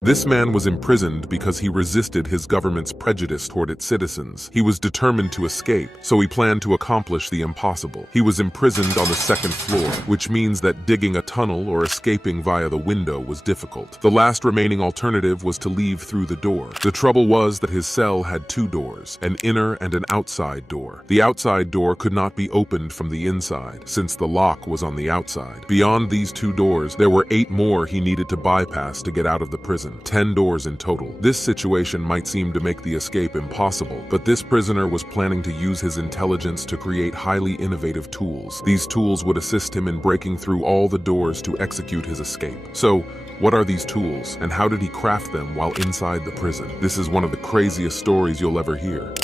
This man was imprisoned because he resisted his government's prejudice toward its citizens. He was determined to escape, so he planned to accomplish the impossible. He was imprisoned on the second floor, which means that digging a tunnel or escaping via the window was difficult. The last remaining alternative was to leave through the door. The trouble was that his cell had two doors, an inner and an outside door. The outside door could not be opened from the inside, since the lock was on the outside. Beyond these two doors, there were 8 more he needed to bypass to get out of the prison. 10 doors in total. This situation might seem to make the escape impossible, but this prisoner was planning to use his intelligence to create highly innovative tools. These tools would assist him in breaking through all the doors to execute his escape. So, what are these tools, and how did he craft them while inside the prison? This is one of the craziest stories you'll ever hear.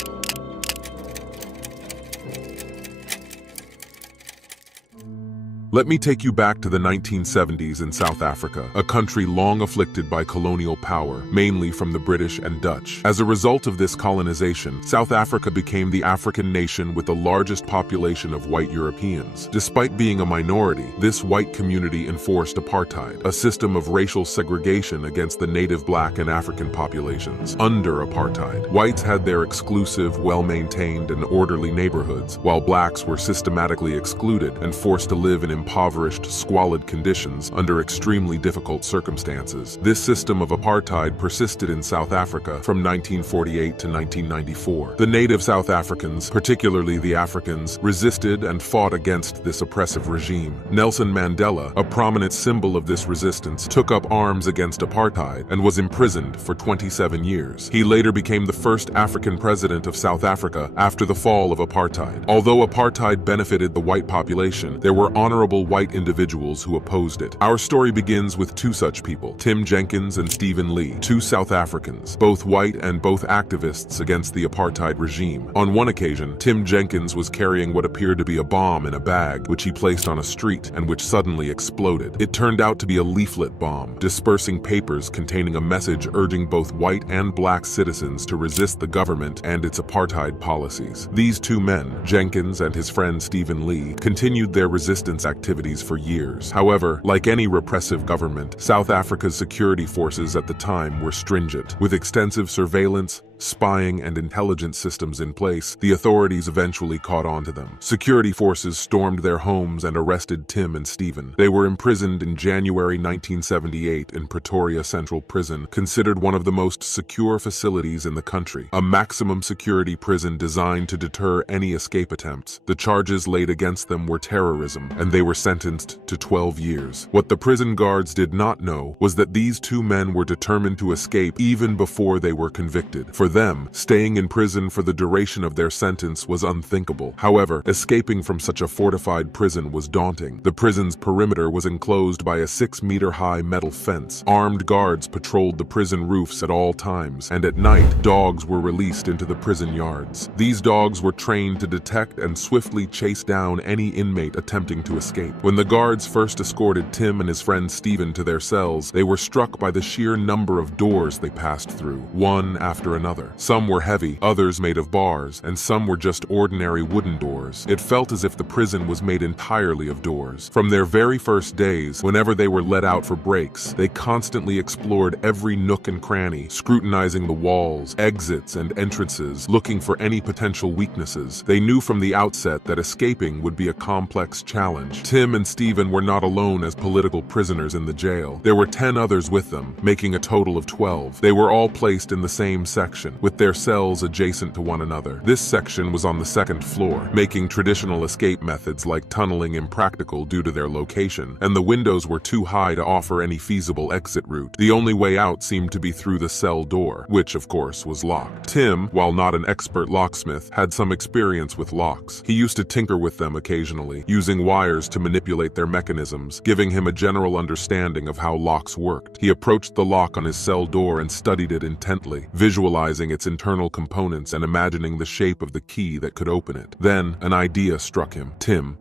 Let me take you back to the 1970s in South Africa, a country long afflicted by colonial power, mainly from the British and Dutch. As a result of this colonization, South Africa became the African nation with the largest population of white Europeans. Despite being a minority, this white community enforced apartheid, a system of racial segregation against the native black and African populations. Under apartheid, whites had their exclusive, well-maintained, and orderly neighborhoods, while blacks were systematically excluded and forced to live in impoverished, squalid conditions under extremely difficult circumstances. This system of apartheid persisted in South Africa from 1948 to 1994. The native South Africans, particularly the Africans, resisted and fought against this oppressive regime. Nelson Mandela, a prominent symbol of this resistance, took up arms against apartheid and was imprisoned for 27 years. He later became the first African president of South Africa after the fall of apartheid. Although apartheid benefited the white population, there were honorable white individuals who opposed it. Our story begins with 2 such people, Tim Jenkins and Stephen Lee, 2 South Africans, both white and both activists against the apartheid regime. On one occasion, Tim Jenkins was carrying what appeared to be a bomb in a bag, which he placed on a street and which suddenly exploded. It turned out to be a leaflet bomb, dispersing papers containing a message urging both white and black citizens to resist the government and its apartheid policies. These 2 men, Jenkins and his friend Stephen Lee, continued their resistance activities for years. However, like any repressive government, South Africa's security forces at the time were stringent. With extensive surveillance, spying, and intelligence systems in place, the authorities eventually caught on to them. Security forces stormed their homes and arrested Tim and Stephen. They were imprisoned in January 1978 in Pretoria Central Prison, considered one of the most secure facilities in the country, a maximum security prison designed to deter any escape attempts. The charges laid against them were terrorism, and they were sentenced to 12 years. What the prison guards did not know was that these 2 men were determined to escape even before they were convicted. For them, staying in prison for the duration of their sentence was unthinkable. However, escaping from such a fortified prison was daunting. The prison's perimeter was enclosed by a 6-meter-high metal fence. Armed guards patrolled the prison roofs at all times, and at night, dogs were released into the prison yards. These dogs were trained to detect and swiftly chase down any inmate attempting to escape. When the guards first escorted Tim and his friend Stephen to their cells, they were struck by the sheer number of doors they passed through, one after another. Some were heavy, others made of bars, and some were just ordinary wooden doors. It felt as if the prison was made entirely of doors. From their very first days, whenever they were let out for breaks, they constantly explored every nook and cranny, scrutinizing the walls, exits, and entrances, looking for any potential weaknesses. They knew from the outset that escaping would be a complex challenge. Tim and Stephen were not alone as political prisoners in the jail. There were 10 others with them, making a total of 12. They were all placed in the same section, with their cells adjacent to one another. This section was on the 2nd floor, making traditional escape methods like tunneling impractical due to their location, and the windows were too high to offer any feasible exit route. The only way out seemed to be through the cell door, which of course was locked. Tim, while not an expert locksmith, had some experience with locks. He used to tinker with them occasionally, using wires to manipulate their mechanisms, giving him a general understanding of how locks worked. He approached the lock on his cell door and studied it intently, visualizing analyzing its internal components and imagining the shape of the key that could open it. Then, an idea struck him.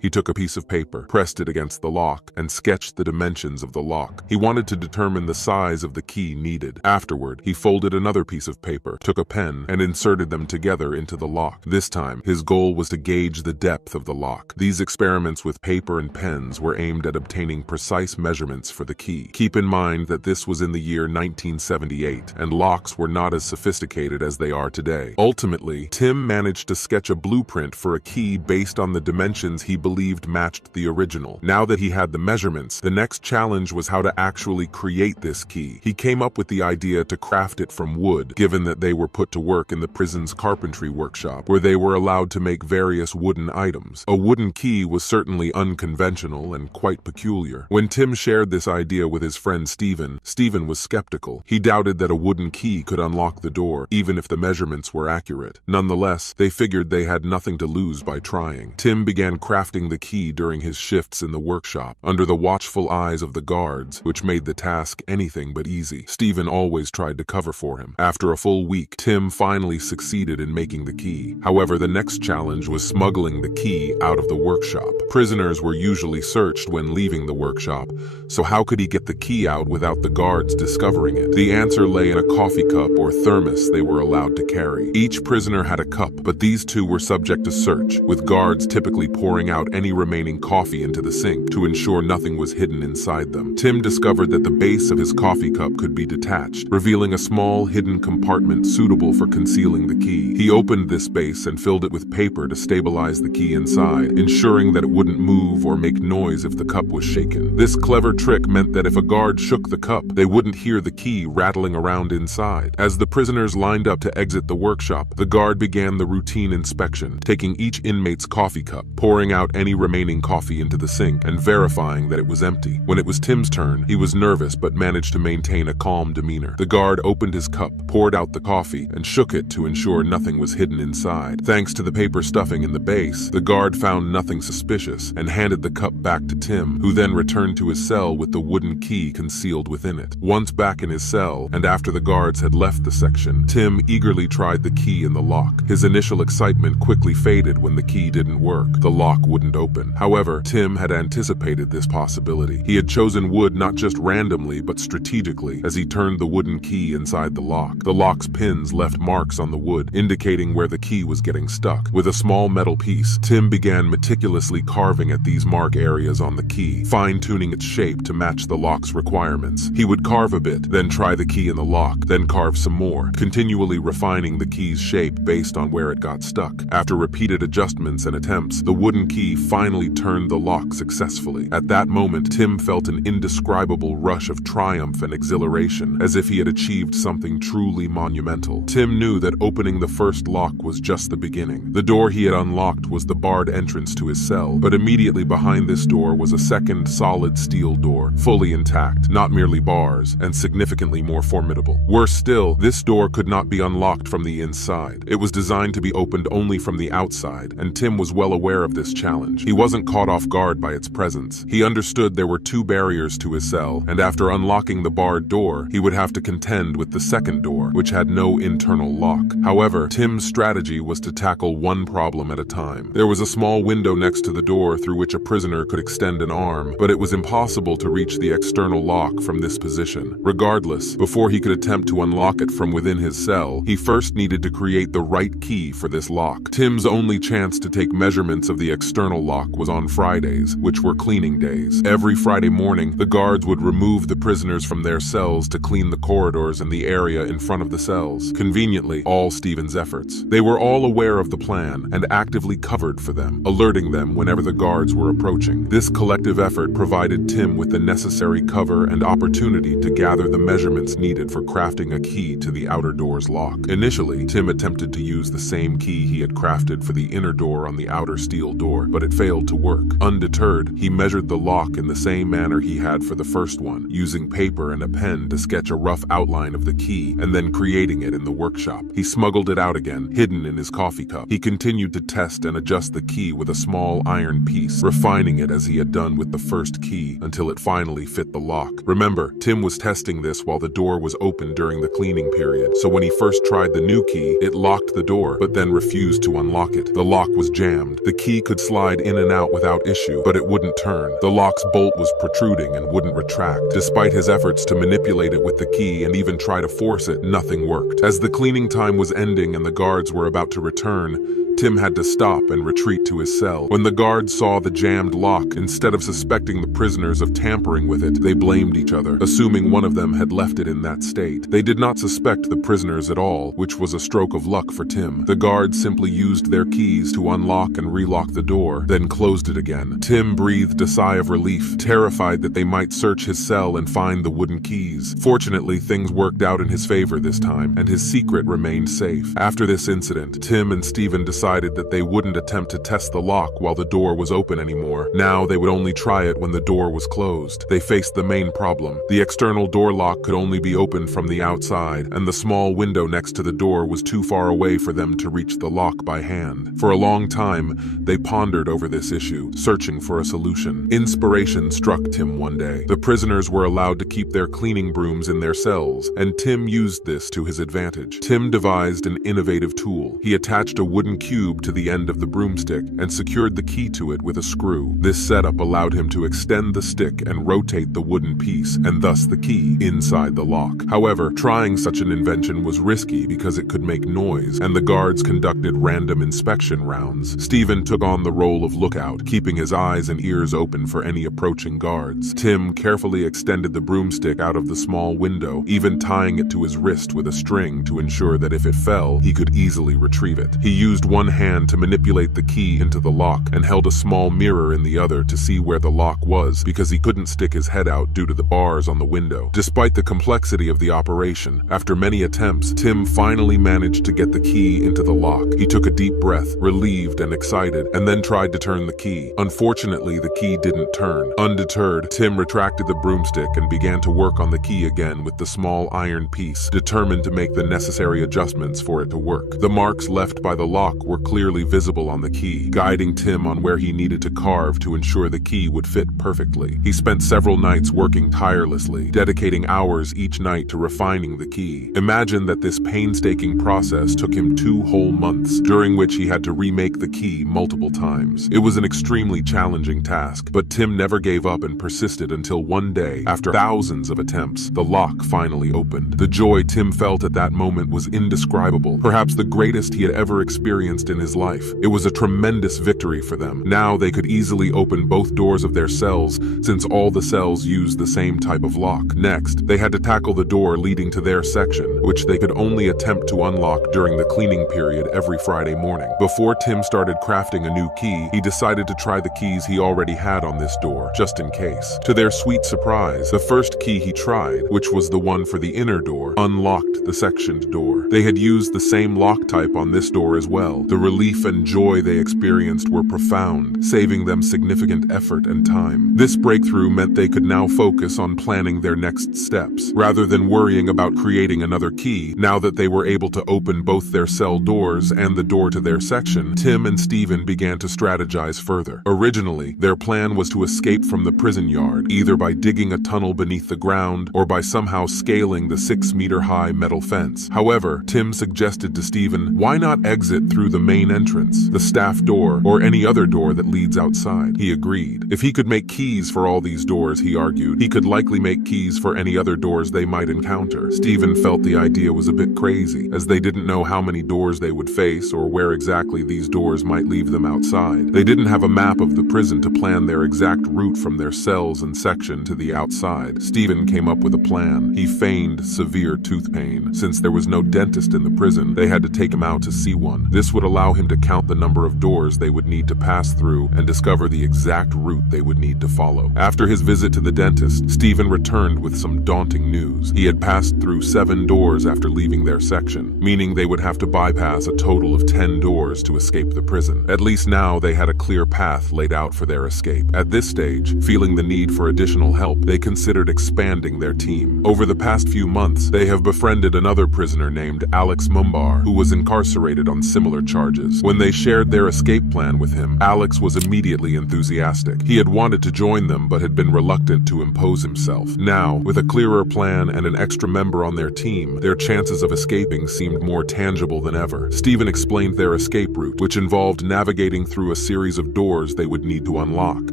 He took a piece of paper, pressed it against the lock, and sketched the dimensions of the lock. He wanted to determine the size of the key needed. Afterward, he folded another piece of paper, took a pen, and inserted them together into the lock. This time, his goal was to gauge the depth of the lock. These experiments with paper and pens were aimed at obtaining precise measurements for the key. Keep in mind that this was in the year 1978, and locks were not as sophisticated as they are today. Ultimately, Tim managed to sketch a blueprint for a key based on the dimensions he believed matched the original. Now that he had the measurements, the next challenge was how to actually create this key. He came up with the idea to craft it from wood, given that they were put to work in the prison's carpentry workshop, where they were allowed to make various wooden items. A wooden key was certainly unconventional and quite peculiar. When Tim shared this idea with his friend Stephen was skeptical. He doubted that a wooden key could unlock the door, even if the measurements were accurate. Nonetheless, they figured they had nothing to lose by trying. Tim began crafting the key during his shifts in the workshop, under the watchful eyes of the guards, which made the task anything but easy. Stephen always tried to cover for him. After a full week, Tim finally succeeded in making the key. However, the next challenge was smuggling the key out of the workshop. Prisoners were usually searched when leaving the workshop, so how could he get the key out without the guards discovering it? The answer lay in a coffee cup or thermos they were allowed to carry. Each prisoner had a cup, but these two were subject to search, with guards typically pouring out any remaining coffee into the sink to ensure nothing was hidden inside them. Tim discovered that the base of his coffee cup could be detached, revealing a small hidden compartment suitable for concealing the key. He opened this base and filled it with paper to stabilize the key inside, ensuring that it wouldn't move or make noise if the cup was shaken. This clever trick meant that if a guard shook the cup, they wouldn't hear the key rattling around inside. As the prisoners lined up to exit the workshop, the guard began the routine inspection, taking each inmate's coffee cup, pouring out any remaining coffee into the sink, and verifying that it was empty. When it was Tim's turn, he was nervous but managed to maintain a calm demeanor. The guard opened his cup, poured out the coffee, and shook it to ensure nothing was hidden inside. Thanks to the paper stuffing in the base, the guard found nothing suspicious and handed the cup back to Tim, who then returned to his cell with the wooden key concealed within it. Once back in his cell, and after the guards had left the section, Tim eagerly tried the key in the lock. His initial excitement quickly faded when the key didn't work. The lock wouldn't open. However, Tim had anticipated this possibility. He had chosen wood not just randomly, but strategically, as he turned the wooden key inside the lock. The lock's pins left marks on the wood, indicating where the key was getting stuck. With a small metal piece, Tim began meticulously carving at these mark areas on the key, fine-tuning its shape to match the lock's requirements. He would carve a bit, then try the key in the lock, then carve some more, continually refining the key's shape based on where it got stuck. After repeated adjustments and attempts, the wooden key finally turned the lock successfully. At that moment, Tim felt an indescribable rush of triumph and exhilaration, as if he had achieved something truly monumental. Tim knew that opening the first lock was just the beginning. The door he had unlocked was the barred entrance to his cell, but immediately behind this door was a second solid steel door, fully intact, not merely bars, and significantly more formidable. Worse still, this door could not be unlocked from the inside. It was designed to be opened only from the outside, and Tim was well aware of this challenge. He wasn't caught off guard by its presence. He understood there were two barriers to his cell, and after unlocking the barred door, he would have to contend with the second door, which had no internal lock. However, Tim's strategy was to tackle one problem at a time. There was a small window next to the door through which a prisoner could extend an arm, but it was impossible to reach the external lock from this position. Regardless, before he could attempt to unlock it from within his cell, he first needed to create the right key for this lock. Tim's only chance to take measurements of the external lock was on Fridays, which were cleaning days. Every Friday morning, the guards would remove the prisoners from their cells to clean the corridors and the area in front of the cells. Conveniently, all Stephen's efforts. They were all aware of the plan and actively covered for them, alerting them whenever the guards were approaching. This collective effort provided Tim with the necessary cover and opportunity to gather the measurements needed for crafting a key to the outer door's lock. Initially, Tim attempted to use the same key he had crafted for the inner door on the outer steel door, but it failed to work. Undeterred, he measured the lock in the same manner he had for the first one, using paper and a pen to sketch a rough outline of the key and then creating it in the workshop. He smuggled it out again, hidden in his coffee cup. He continued to test and adjust the key with a small iron piece, refining it as he had done with the first key until it finally fit the lock. Remember, Tim was testing this while the door was open during the cleaning period, so when he first tried the new key, it locked the door, but then refused to unlock it. The lock was jammed. The key could slide in and out without issue, but it wouldn't turn. The lock's bolt was protruding and wouldn't retract. Despite his efforts to manipulate it with the key and even try to force it, nothing worked. As the cleaning time was ending and the guards were about to return, Tim had to stop and retreat to his cell. When the guards saw the jammed lock, instead of suspecting the prisoners of tampering with it, they blamed each other, assuming one of them had left it in that state. They did not suspect the prisoners at all, which was a stroke of luck for Tim. The guards simply used their keys to unlock and relock the door, then closed it again. Tim breathed a sigh of relief, terrified that they might search his cell and find the wooden keys. Fortunately, things worked out in his favor this time, and his secret remained safe. After this incident, Tim and Stephen decided that they wouldn't attempt to test the lock while the door was open anymore. Now they would only try it when the door was closed. They faced the main problem. The external door lock could only be opened from the outside, and the small window next to the door was too far away for them to reach the lock by hand. For a long time, they pondered over this issue, searching for a solution. Inspiration struck Tim one day. The prisoners were allowed to keep their cleaning brooms in their cells, and Tim used this to his advantage. Tim devised an innovative tool. He attached a wooden cube to the end of the broomstick and secured the key to it with a screw. This setup allowed him to extend the stick and rotate the wooden piece, and thus the key, inside the lock. However, trying such an invention was risky because it could make noise, and the guards conducted random inspection rounds. Stephen took on the role of lookout, keeping his eyes and ears open for any approaching guards. Tim carefully extended the broomstick out of the small window, even tying it to his wrist with a string to ensure that if it fell, he could easily retrieve it. He used one hand to manipulate the key into the lock and held a small mirror in the other to see where the lock was, because he couldn't stick his head out due to the bars on the window. Despite the complexity of the operation, after many attempts, Tim finally managed to get the key into the lock. He took a deep breath, relieved and excited, and then tried to turn the key. Unfortunately, the key didn't turn. Undeterred, Tim retracted the broomstick and began to work on the key again with the small iron piece, determined to make the necessary adjustments for it to work. The marks left by the lock were clearly visible on the key, guiding Tim on where he needed to carve to ensure the key would fit perfectly. He spent several nights working tirelessly, dedicating hours each night to refining the key. Imagine that this painstaking process took him 2 whole months, during which he had to remake the key multiple times. It was an extremely challenging task, but Tim never gave up and persisted until one day, after thousands of attempts, the lock finally opened. The joy Tim felt at that moment was indescribable, perhaps the greatest he had ever experienced in his life. It was a tremendous victory for them. Now they could easily open both doors of their cells, since all the cells used the same type of lock. Next, they had to tackle the door leading to their section, which they could only attempt to unlock during the cleaning period every Friday morning. Before Tim started crafting a new key, he decided to try the keys he already had on this door, just in case. To their sweet surprise, the first key he tried, which was the one for the inner door, unlocked the sectioned door. They had used the same lock type on this door as well. The relief and joy they experienced were profound, saving them significant effort and time. This breakthrough meant they could now focus on planning their next steps, rather than worrying about creating another key. Now that they were able to open both their cell doors and the door to their section, Tim and Stephen began to strategize further. Originally, their plan was to escape from the prison yard, either by digging a tunnel beneath the ground or by somehow scaling the 6-meter-high metal fence. However, Tim suggested to Stephen, why not exit through the main entrance, the staff door, or any other door that leads outside? He agreed. If he could make keys for all these doors, he argued, he could likely make keys for any other doors they might encounter. Stephen felt the idea was a bit crazy, as they didn't know how many doors they would face or where exactly these doors might leave them outside. They didn't have a map of the prison to plan their exact route from their cells and section to the outside. Stephen came up with a plan. He feigned severe tooth pain. Since there was no dentist in the prison, they had to take him out to see one. This would allow him to count the number of doors they would need to pass through and discover the exact route they would need to follow. After his visit to the dentist, Stephen returned with some daunting news. He had passed through 7 doors after leaving their section, meaning they would have to bypass a total of 10 doors to escape the prison. At least now they had a clear path laid out for their escape. At this stage, feeling the need for additional help, they considered expanding their team. Over the past few months, they have befriended befriended another prisoner named Alex Mumbar, who was incarcerated on similar charges. When they shared their escape plan with him, Alex was immediately enthusiastic. He had wanted to join them but had been reluctant to impose himself. Now, with a clearer plan and an extra member on their team, their chances of escaping seemed more tangible than ever. Stephen explained their escape route, which involved navigating through a series of doors they would need to unlock.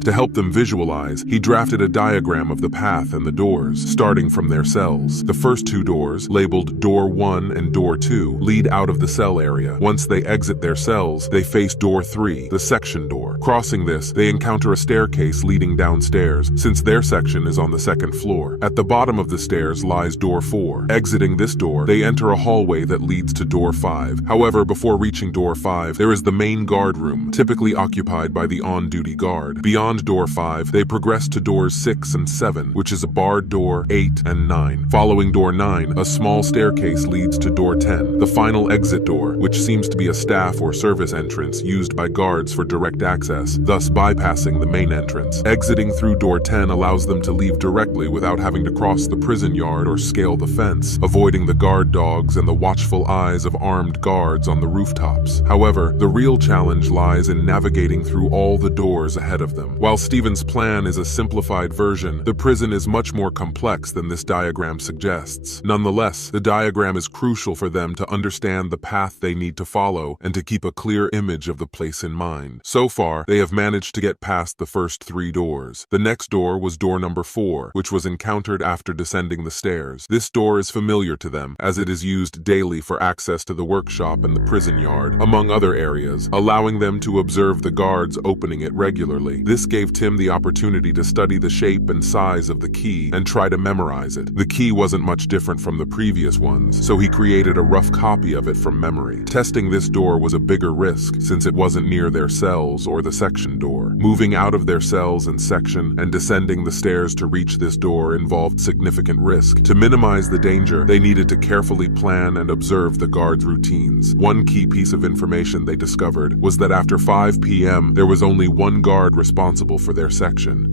To help them visualize, he drafted a diagram of the path and the doors, starting from their cells. The first two doors, labeled Door 1 and Door 2, lead out of the cell area. Once they exit their cells, they face Door 3, the section door. Crossing this, they encounter a staircase leading downstairs, since their section is on the second floor. At the bottom of the stairs lies Door 4. Exiting this door, they enter a hallway that leads to Door 5. However, before reaching Door 5, there is the main guard room, typically occupied by the on-duty guard. Beyond Door 5, they progress to Doors 6 and 7, which is a barred door, 8 and 9. Following Door 9, a small staircase leads to Door 10, the final exit door, which seems to be a staff or service entrance used by guards for direct access, thus bypassing the main entrance. Exiting through Door 10 allows them to leave directly without having to cross the prison yard or scale the fence, avoiding the guard dogs and the watchful eyes of armed guards on the rooftops. However, the real challenge lies in navigating through all the doors ahead of them. While Stephen's plan is a simplified version, the prison is much more complex than this diagram suggests. Nonetheless, the diagram is crucial for them to understand the path they need to follow and to keep a clear image of the place in mind. So far, they have managed to get past the first 3 doors. The next door was door number 4, which was encountered after descending the stairs. This door is familiar to them, as it is used daily for access to the workshop and the prison yard, among other areas, allowing them to observe the guards opening it regularly. This gave Tim the opportunity to study the shape and size of the key and try to memorize it. The key wasn't much different from the previous ones, so he created a rough copy of it from memory. Testing this door was a bigger risk, since it wasn't near their cells or the section door. Moving out of their cells and section and descending the stairs to reach this door involved significant risk. To minimize the danger, they needed to carefully plan and observe the guards' routines. One key piece of information they discovered was that after 5 p.m., there was only one guard responsible for their section.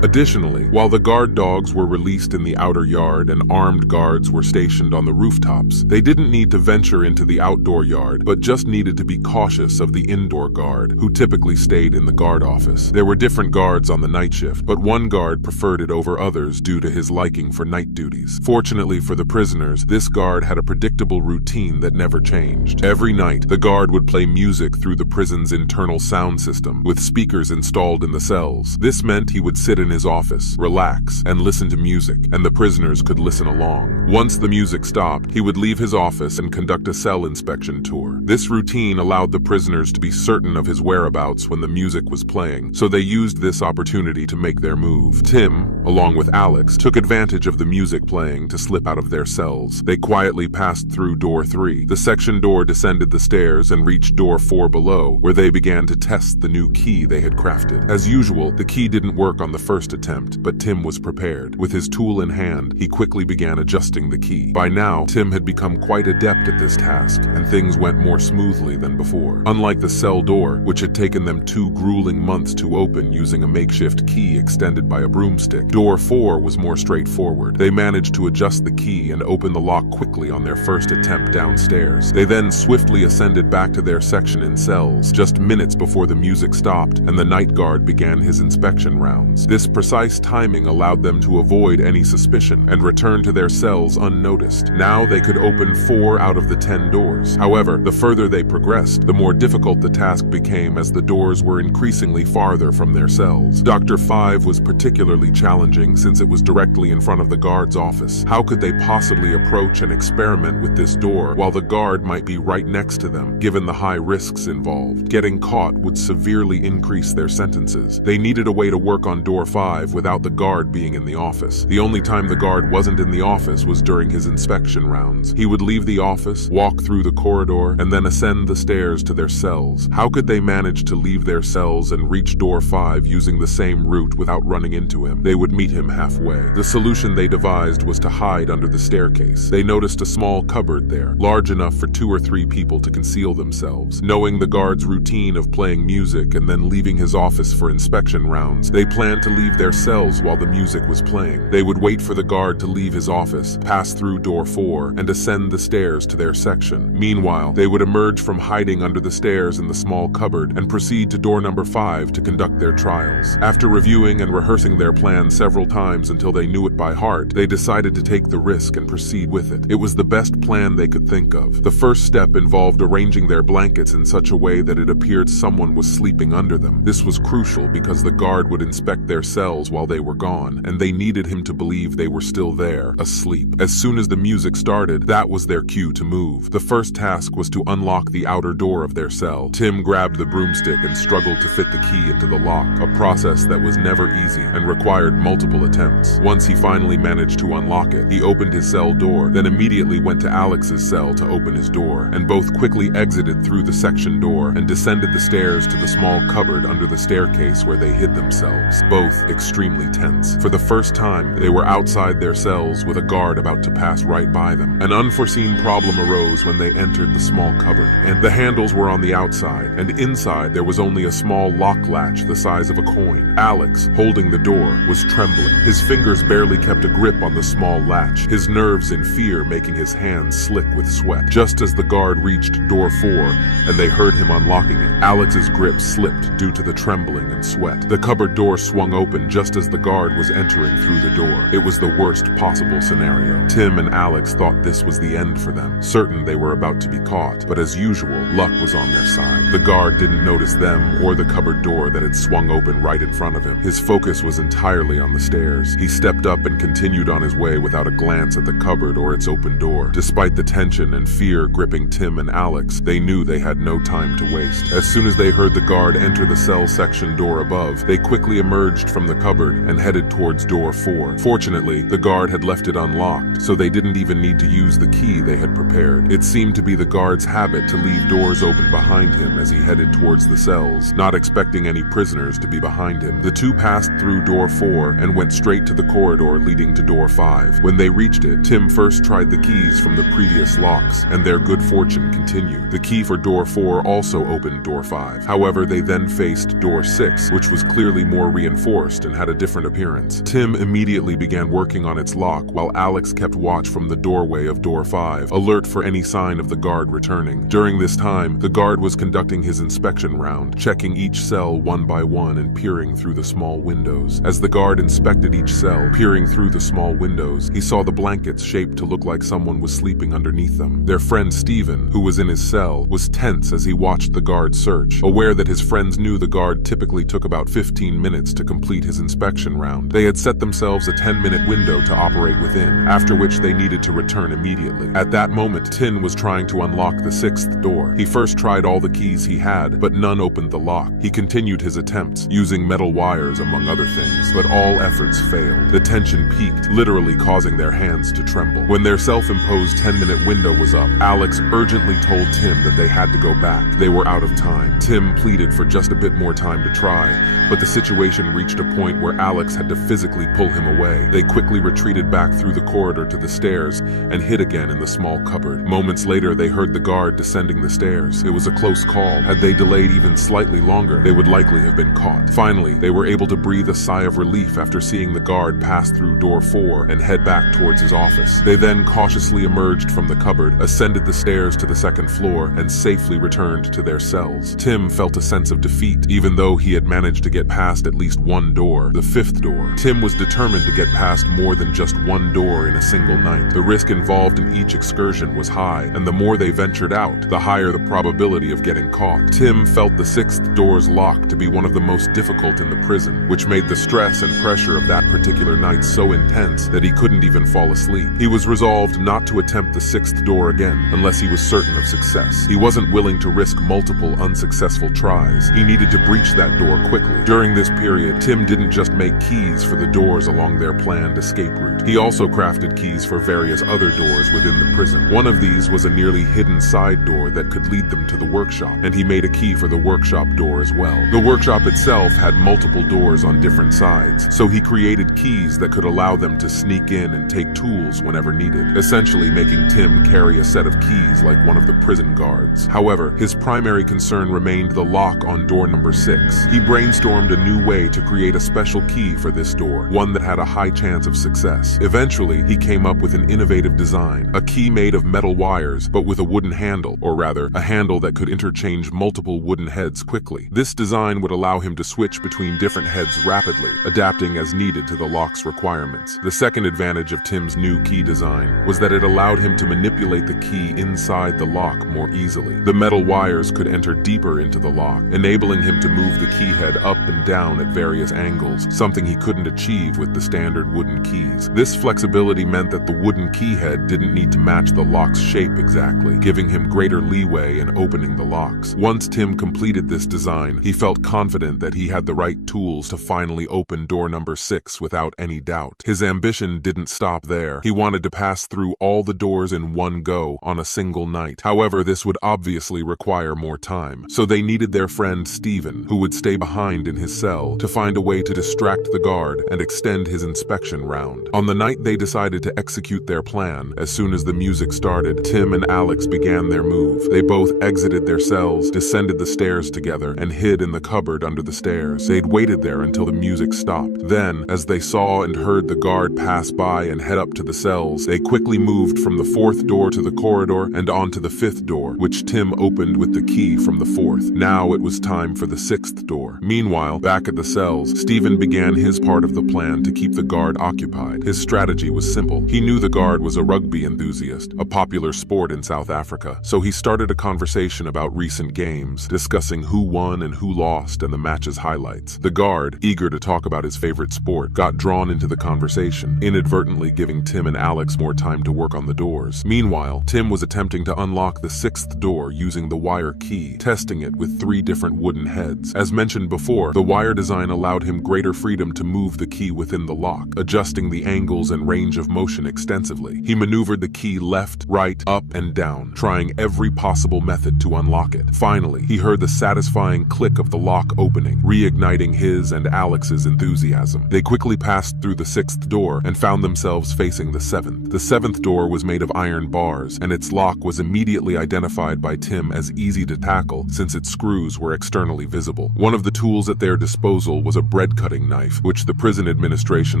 Additionally, while the guard dogs were released in the outer yard and armed guards were stationed on the rooftops, they didn't need to venture into the outdoor yard, but just needed to be cautious of the indoor guard, who typically stayed in the guard office. There were different guards on the night shift, but one guard preferred it over others due to his liking for night duties. Fortunately for the prisoners, this guard had a predictable routine that never changed. Every night, the guard would play music through the prison's internal sound system, with speakers installed in the cells. This meant he would sit in his office, relax, and listen to music, and the prisoners could listen along. Once the music stopped, he would leave his office and conduct a cell inspection tour. This routine allowed the prisoners to be certain of his whereabouts when the music was playing, so they used this opportunity to make their move. Tim, along with Alex, took advantage of the music playing to slip out of their cells. They quietly passed through Door 3. The section door descended the stairs and reached Door 4 below, where they began to test the new key they had crafted. As usual, the key didn't work on the first attempt, but Tim was prepared. With his tool in hand, he quickly began adjusting the key. By now, Tim had become quite adept at this task, and things went more smoothly than before. Unlike the cell door, which had taken them 2 grueling months to open using a makeshift key extended by a broomstick, Door 4 was more straightforward. They managed to adjust the key and open the lock quickly on their first attempt downstairs. They then swiftly ascended back to their section in cells, just minutes before the music stopped and the night guard began his inspection rounds. This precise timing allowed them to avoid any suspicion and return to their cells unnoticed. Now they could open 4 out of the 10 doors. However, the further they progressed, the more difficult the task became as the doors were increasingly farther from their cells. Dr. 5 was particularly challenging since it was directly in front of the guard's office. How could they possibly approach and experiment with this door while the guard might be right next to them, given the high risks involved? Getting caught would severely increase their sentences. They needed a way to work on Door 5 without the guard being in the office. The only time the guard wasn't in the office was during his inspection rounds. He would leave the office, walk through the corridor, and then ascend the stairs to their cells. How could they manage to leave their cells and reach Door 5 using the same route without running into him? They would meet him halfway. The solution they devised was to hide under the staircase. They noticed a small cupboard there, large enough for 2 or 3 people to conceal themselves. Knowing the guard's routine of playing music and then leaving his office for inspection rounds, they planned to leave leave their cells while the music was playing. They would wait for the guard to leave his office, pass through door 4, and ascend the stairs to their section. Meanwhile, they would emerge from hiding under the stairs in the small cupboard and proceed to door number 5 to conduct their trials. After reviewing and rehearsing their plan several times until they knew it by heart, they decided to take the risk and proceed with it. It was the best plan they could think of. The first step involved arranging their blankets in such a way that it appeared someone was sleeping under them. This was crucial because the guard would inspect their cells while they were gone, and they needed him to believe they were still there, asleep. As soon as the music started, that was their cue to move. The first task was to unlock the outer door of their cell. Tim grabbed the broomstick and struggled to fit the key into the lock, a process that was never easy and required multiple attempts. Once he finally managed to unlock it, he opened his cell door, then immediately went to Alex's cell to open his door, and both quickly exited through the section door and descended the stairs to the small cupboard under the staircase where they hid themselves, both extremely tense. For the first time, they were outside their cells with a guard about to pass right by them. An unforeseen problem arose when they entered the small cupboard, and the handles were on the outside, and inside there was only a small lock latch the size of a coin. Alex, holding the door, was trembling. His fingers barely kept a grip on the small latch, his nerves in fear making his hands slick with sweat. Just as the guard reached door 4 and they heard him unlocking it, Alex's grip slipped due to the trembling and sweat. The cupboard door swung open just as the guard was entering through the door. It was the worst possible scenario. Tim and Alex thought this was the end for them, certain they were about to be caught, but as usual, luck was on their side. The guard didn't notice them or the cupboard door that had swung open right in front of him. His focus was entirely on the stairs. He stepped up and continued on his way without a glance at the cupboard or its open door. Despite the tension and fear gripping Tim and Alex, they knew they had no time to waste. As soon as they heard the guard enter the cell section door above, they quickly emerged from the cupboard and headed towards door 4. Fortunately, the guard had left it unlocked, so they didn't even need to use the key they had prepared. It seemed to be the guard's habit to leave doors open behind him as he headed towards the cells, not expecting any prisoners to be behind him. The two passed through door 4 and went straight to the corridor leading to door 5. When they reached it, Tim first tried the keys from the previous locks, and their good fortune continued. The key for door 4 also opened door 5. However, they then faced door 6, which was clearly more reinforced and had a different appearance. Tim immediately began working on its lock while Alex kept watch from the doorway of door 5, alert for any sign of the guard returning. During this time, the guard was conducting his inspection round, checking each cell one by one and peering through the small windows. As the guard inspected each cell, peering through the small windows, he saw the blankets shaped to look like someone was sleeping underneath them. Their friend Steven, who was in his cell, was tense as he watched the guard search. Aware that his friends knew the guard typically took about 15 minutes to complete his inspection round, they had set themselves a 10-minute window to operate within, after which they needed to return immediately. At that moment, Tim was trying to unlock the 6th door. He first tried all the keys he had, but none opened the lock. He continued his attempts, using metal wires among other things, but all efforts failed. The tension peaked, literally causing their hands to tremble. When their self-imposed 10-minute window was up, Alex urgently told Tim that they had to go back. They were out of time. Tim pleaded for just a bit more time to try, but the situation reached a point where Alex had to physically pull him away. They quickly retreated back through the corridor to the stairs and hid again in the small cupboard. Moments later, they heard the guard descending the stairs. It was a close call. Had they delayed even slightly longer, they would likely have been caught. Finally, they were able to breathe a sigh of relief after seeing the guard pass through door 4 and head back towards his office. They then cautiously emerged from the cupboard, ascended the stairs to the 2nd floor, and safely returned to their cells. Tim felt a sense of defeat, even though he had managed to get past at least one door, the 5th door. Tim was determined to get past more than just one door in a single night. The risk involved in each excursion was high, and the more they ventured out, the higher the probability of getting caught. Tim felt the 6th door's lock to be one of the most difficult in the prison, which made the stress and pressure of that particular night so intense that he couldn't even fall asleep. He was resolved not to attempt the 6th door again unless he was certain of success. He wasn't willing to risk multiple unsuccessful tries. He needed to breach that door quickly. During this period, Tim didn't just make keys for the doors along their planned escape route. He also crafted keys for various other doors within the prison. One of these was a nearly hidden side door that could lead them to the workshop, and he made a key for the workshop door as well. The workshop itself had multiple doors on different sides, so he created keys that could allow them to sneak in and take tools whenever needed, essentially making Tim carry a set of keys like one of the prison guards. However, his primary concern remained the lock on door number 6. He brainstormed a new way to create a a special key for this door, one that had a high chance of success. Eventually, he came up with an innovative design, a key made of metal wires, but with a wooden handle, or rather, a handle that could interchange multiple wooden heads quickly. This design would allow him to switch between different heads rapidly, adapting as needed to the lock's requirements. The second advantage of Tim's new key design was that it allowed him to manipulate the key inside the lock more easily. The metal wires could enter deeper into the lock, enabling him to move the key head up and down at various angles, something he couldn't achieve with the standard wooden keys. This flexibility meant that the wooden key head didn't need to match the lock's shape exactly, giving him greater leeway in opening the locks. Once Tim completed this design, he felt confident that he had the right tools to finally open door number 6 without any doubt. His ambition didn't stop there. He wanted to pass through all the doors in one go on a single night. However, this would obviously require more time, so they needed their friend Stephen, who would stay behind in his cell, to find a way to distract the guard and extend his inspection round. On the night they decided to execute their plan, as soon as the music started, Tim and Alex began their move. They both exited their cells, descended the stairs together, and hid in the cupboard under the stairs. They'd waited there until the music stopped. Then, as they saw and heard the guard pass by and head up to the cells, they quickly moved from the 4th door to the corridor and onto the 5th door, which Tim opened with the key from the 4th. Now it was time for the 6th door. Meanwhile, back at the cells, Stephen began his part of the plan to keep the guard occupied. His strategy was simple. He knew the guard was a rugby enthusiast, a popular sport in South Africa, so he started a conversation about recent games, discussing who won and who lost and the match's highlights. The guard, eager to talk about his favorite sport, got drawn into the conversation, inadvertently giving Tim and Alex more time to work on the doors. Meanwhile, Tim was attempting to unlock the 6th door using the wire key, testing it with 3 different wooden heads. As mentioned before, the wire design allowed him greater freedom to move the key within the lock, adjusting the angles and range of motion extensively. He maneuvered the key left, right, up, and down, trying every possible method to unlock it. Finally, he heard the satisfying click of the lock opening, reigniting his and Alex's enthusiasm. They quickly passed through the 6th door and found themselves facing the 7th. The 7th door was made of iron bars, and its lock was immediately identified by Tim as easy to tackle since its screws were externally visible. One of the tools at their disposal was a bread-cutting knife, which the prison administration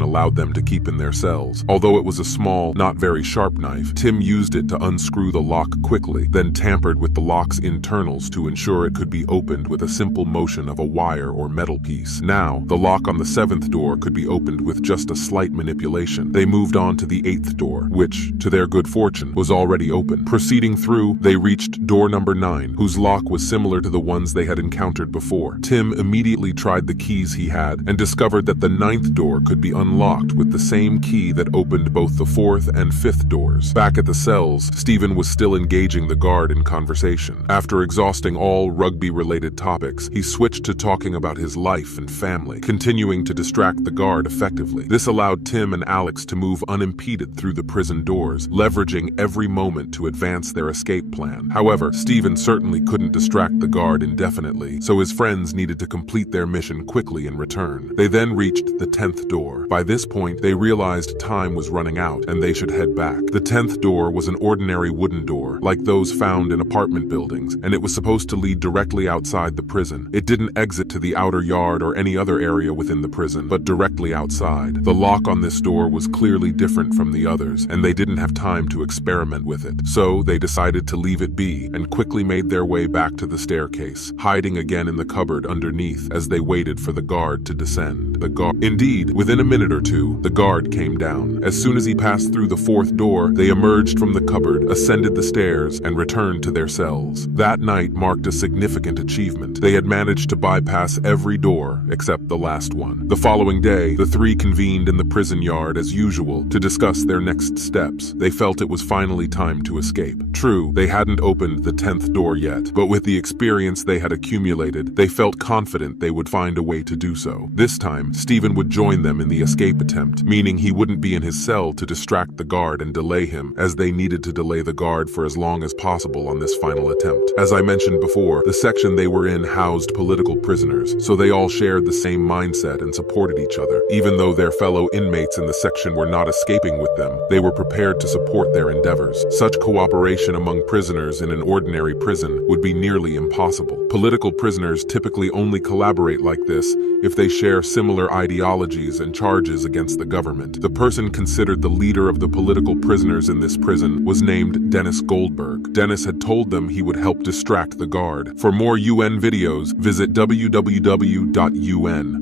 allowed them to keep in their cells. Although it was a small, not very sharp knife, Tim used it to unscrew the lock quickly, then tampered with the lock's internals to ensure it could be opened with a simple motion of a wire or metal piece. Now, the lock on the 7th door could be opened with just a slight manipulation. They moved on to the 8th door, which, to their good fortune, was already open. Proceeding through, they reached door number 9, whose lock was similar to the ones they had encountered before. Tim immediately tried the keys he had and discovered that the 9th door could be unlocked with the same key that opened both the 4th and 5th doors. Back at the cells, Stephen was still engaging the guard in conversation. After exhausting all rugby-related topics, he switched to talking about his life and family, continuing to distract the guard effectively. This allowed Tim and Alex to move unimpeded through the prison doors, leveraging every moment to advance their escape plan. However, Stephen certainly couldn't distract the guard indefinitely, so his friends needed to complete their mission quickly in return. They then reached the 10th door. By this point, they realized time was running out and they should head back. The 10th door was an ordinary wooden door, like those found in apartment buildings, and it was supposed to lead directly outside the prison. It didn't exit to the outer yard or any other area within the prison, but directly outside. The lock on this door was clearly different from the others, and they didn't have time to experiment with it. So they decided to leave it be and quickly made their way back to the staircase, hiding again in the cupboard underneath as they waited for the guard to descend. Indeed, within a minute or two, the guard came down. As soon as he passed through the 4th door, they emerged from the cupboard, ascended the stairs, and returned to their cells. That night marked a significant achievement. They had managed to bypass every door except the last one. The following day, the 3 convened in the prison yard as usual to discuss their next steps. They felt it was finally time to escape. True, they hadn't opened the 10th door yet, but with the experience they had accumulated, they felt confident they would find a way to do so. This time, Stephen would join them in the escape attempt, meaning he wouldn't be in his cell to distract the guard and delay him, as they needed to delay the guard for as long as possible on this final attempt. As I mentioned before, the section they were in housed political prisoners, so they all shared the same mindset and supported each other. Even though their fellow inmates in the section were not escaping with them, they were prepared to support their endeavors. Such cooperation among prisoners in an ordinary prison would be nearly impossible. Political prisoners typically only collaborate like this if they share similar ideologies and charges against the government. The person considered the leader of the political prisoners in this prison was named Dennis Goldberg. Dennis had told them he would help distract the guard. For more UN videos, visit www.un.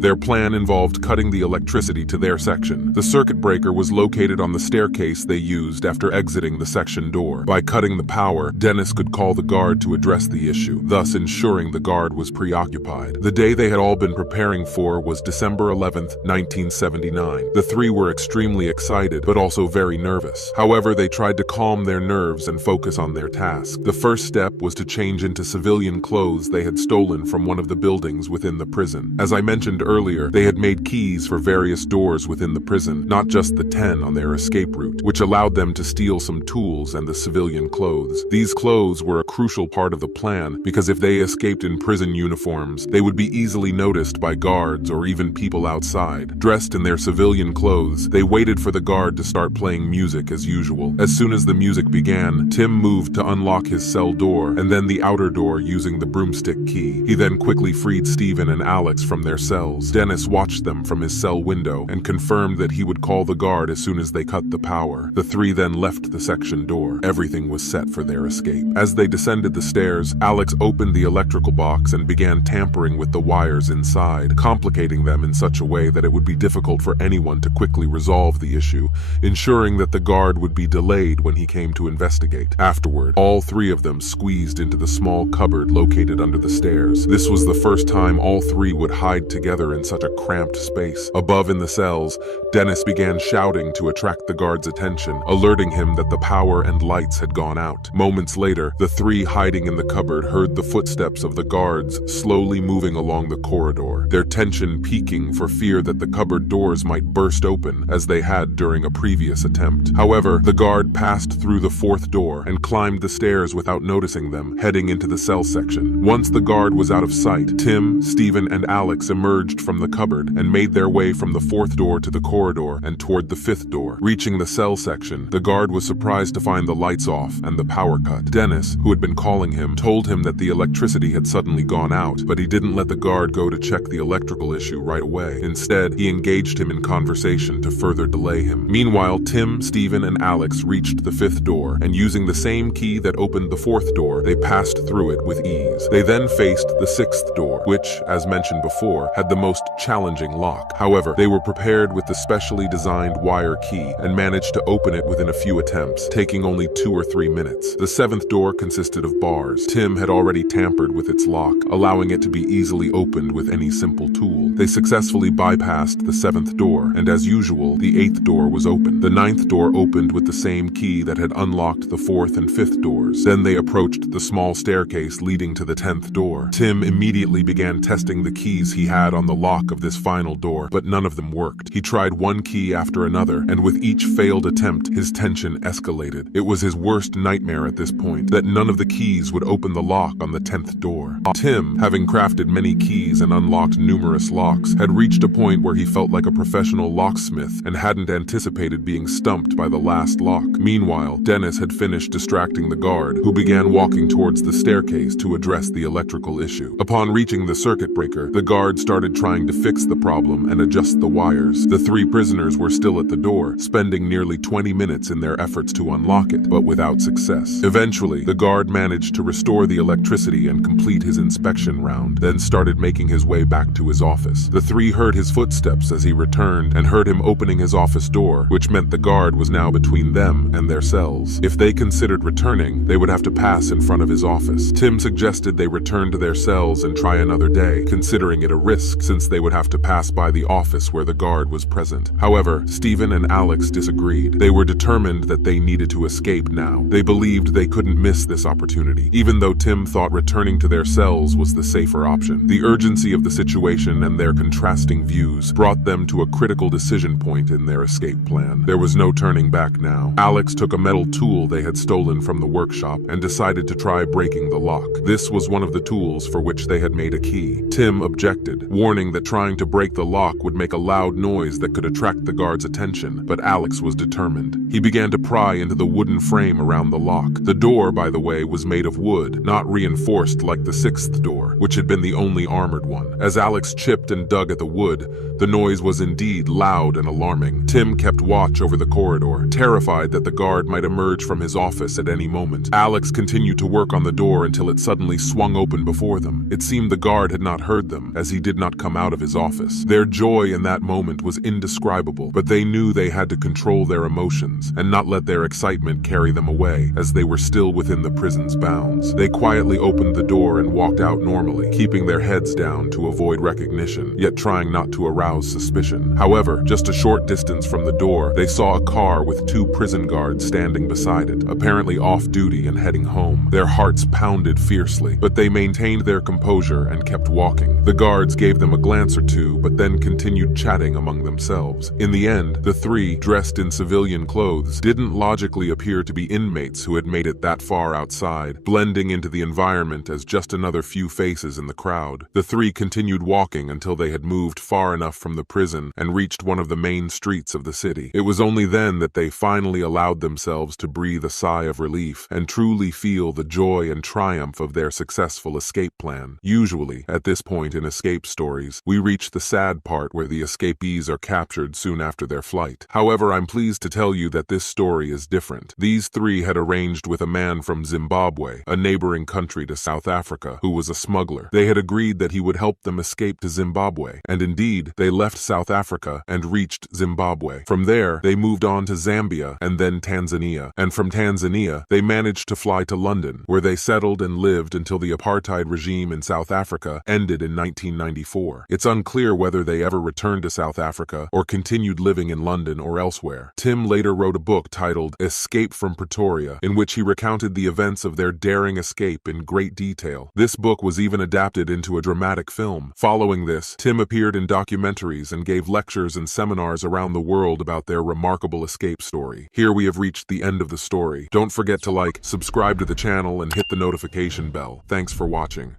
Their plan involved cutting the electricity to their section. The circuit breaker was located on the staircase they used after exiting the section door. By cutting the power, Dennis could call the guard to address the issue, thus ensuring the guard was preoccupied. The day they had all been preparing for was December 11th, 1979. The three were extremely excited, but also very nervous. However, they tried to calm their nerves and focus on their task. The first step was to change into civilian clothes they had stolen from one of the buildings within the prison. As I mentioned earlier, they had made keys for various doors within the prison, not just the 10 on their escape route, which allowed them to steal some tools and the civilian clothes. These clothes were a crucial part of the plan because if they escaped in prison uniforms, they would be easily noticed by guards or even people outside. Dressed in their civilian clothes, they waited for the guard to start playing music as usual. As soon as the music began, Tim moved to unlock his cell door and then the outer door using the broomstick key. He then quickly freed Stephen and Alex from their cells. Dennis watched them from his cell window and confirmed that he would call the guard as soon as they cut the power. The three then left the section door. Everything was set for their escape. As they descended the stairs, Alex opened the electrical box and began tampering with the wires inside, complicating them in such a way that it would be difficult for anyone to quickly resolve the issue, ensuring that the guard would be delayed when he came to investigate. Afterward, all three of them squeezed into the small cupboard located under the stairs. This was the first time all three would hide together in such a cramped space. Above in the cells, Dennis began shouting to attract the guard's attention, alerting him that the power and lights had gone out. Moments later, the three hiding in the cupboard heard the footsteps of the guards slowly moving along the corridor, their tension peaking for fear that the cupboard doors might burst open as they had during a previous attempt. However, the guard passed through the fourth door and climbed the stairs without noticing them, heading into the cell section. Once the guard was out of sight, Tim, Stephen, and Alex emerged from the cupboard and made their way from the fourth door to the corridor and toward the fifth door. Reaching the cell section, the guard was surprised to find the lights off and the power cut. Dennis, who had been calling him, told him that the electricity had suddenly gone out, but he didn't let the guard go to check the electrical issue right away. Instead, he engaged him in conversation to further delay him. Meanwhile, Tim, Stephen, and Alex reached the fifth door, and using the same key that opened the fourth door, they passed through it with ease. They then faced the sixth door, which, as mentioned before, had the most challenging lock. However, they were prepared with the specially designed wire key and managed to open it within a few attempts, taking only 2 or 3 minutes. The seventh door consisted of bars. Tim had already tampered with its lock, allowing it to be easily opened with any simple tool. They successfully bypassed the seventh door, and as usual, the eighth door was open. The ninth door opened with the same key that had unlocked the fourth and fifth doors. Then they approached the small staircase leading to the 10th door. Tim immediately began testing the keys he had on the lock of this final door, but none of them worked. He tried one key after another, and with each failed attempt, his tension escalated. It was his worst nightmare at this point, that none of the keys would open the lock on the 10th door. Tim, having crafted many keys and unlocked numerous locks, had reached a point where he felt like a professional locksmith and hadn't anticipated being stumped by the last lock. Meanwhile, Dennis had finished distracting the guard, who began walking towards the staircase to address the electrical issue. Upon reaching the circuit breaker, the guard started trying to fix the problem and adjust the wires. The three prisoners were still at the door, spending nearly 20 minutes in their efforts to unlock it, but without success. Eventually, the guard managed to restore the electricity and complete his inspection round, then started making his way back to his office. The three heard his footsteps as he returned and heard him opening his office door, which meant the guard was now between them and their cells. If they considered returning, they would have to pass in front of his office. Tim suggested they return to their cells and try another day, considering it a risk since they would have to pass by the office where the guard was present. However, Stephen and Alex disagreed. They were determined that they needed to escape now. They believed they couldn't miss this opportunity, even though Tim thought returning to their cells was the safer option. The urgency of the situation and their contrasting views brought them to a critical decision point in their escape plan. There was no turning back now. Alex took a metal tool they had stolen from the workshop and decided to try breaking the lock. This was one of the tools for which they had made a key. Tim objected, warning that trying to break the lock would make a loud noise that could attract the guard's attention, but Alex was determined. He began to pry into the wooden frame around the lock. The door, by the way, was made of wood, not reinforced like the sixth door, which had been the only armored one. As Alex chipped and dug at the wood, the noise was indeed loud and alarming. Tim kept watch over the corridor, terrified that the guard might emerge from his office at any moment. Alex continued to work on the door until it suddenly swung open before them. It seemed the guard had not heard them, as he did not come out of his office. Their joy in that moment was indescribable, but they knew they had to control their emotions and not let their excitement carry them away, as they were still within the prison's bounds. They quietly opened the door and walked out normally, keeping their heads down to avoid recognition, yet trying not to arouse suspicion. However, just a short distance from the door, they saw a car with 2 prison guards standing beside it, apparently off-duty and heading home. Their hearts pounded fiercely, but they maintained their composure and kept walking. The guards gave them a glance or two, but then continued chatting among themselves. In the end, the 3, dressed in civilian clothes, didn't logically appear to be inmates who had made it that far outside, blending into the environment as just another few faces in the crowd. The 3 continued walking until they had moved far enough from the prison and reached one of the main streets of the city. It was only then that they finally allowed themselves to breathe a sigh of relief and truly feel the joy and triumph of their successful escape plan. Usually, at this point in escape stories, we reach the sad part where the escapees are captured soon after their flight. However, I'm pleased to tell you that this story is different. These 3 had arranged with a man from Zimbabwe, a neighboring country to South Africa, who was a smuggler. They had agreed that he would help them escape to Zimbabwe, and indeed, they left South Africa and reached Zimbabwe. From there, they moved on to Zambia and then Tanzania, and from Tanzania, they managed to fly to London, where they settled and lived until the apartheid regime in South Africa ended in 1994. It's unclear whether they ever returned to South Africa or continued living in London or elsewhere. Tim later wrote a book titled Escape from Pretoria, in which he recounted the events of their daring escape in great detail. This book was even adapted into a dramatic film. Following this, Tim appeared in documentaries and gave lectures and seminars around the world about their remarkable escape story. Here we have reached the end of the story. Don't forget to like, subscribe to the channel, and hit the notification bell. Thanks for watching.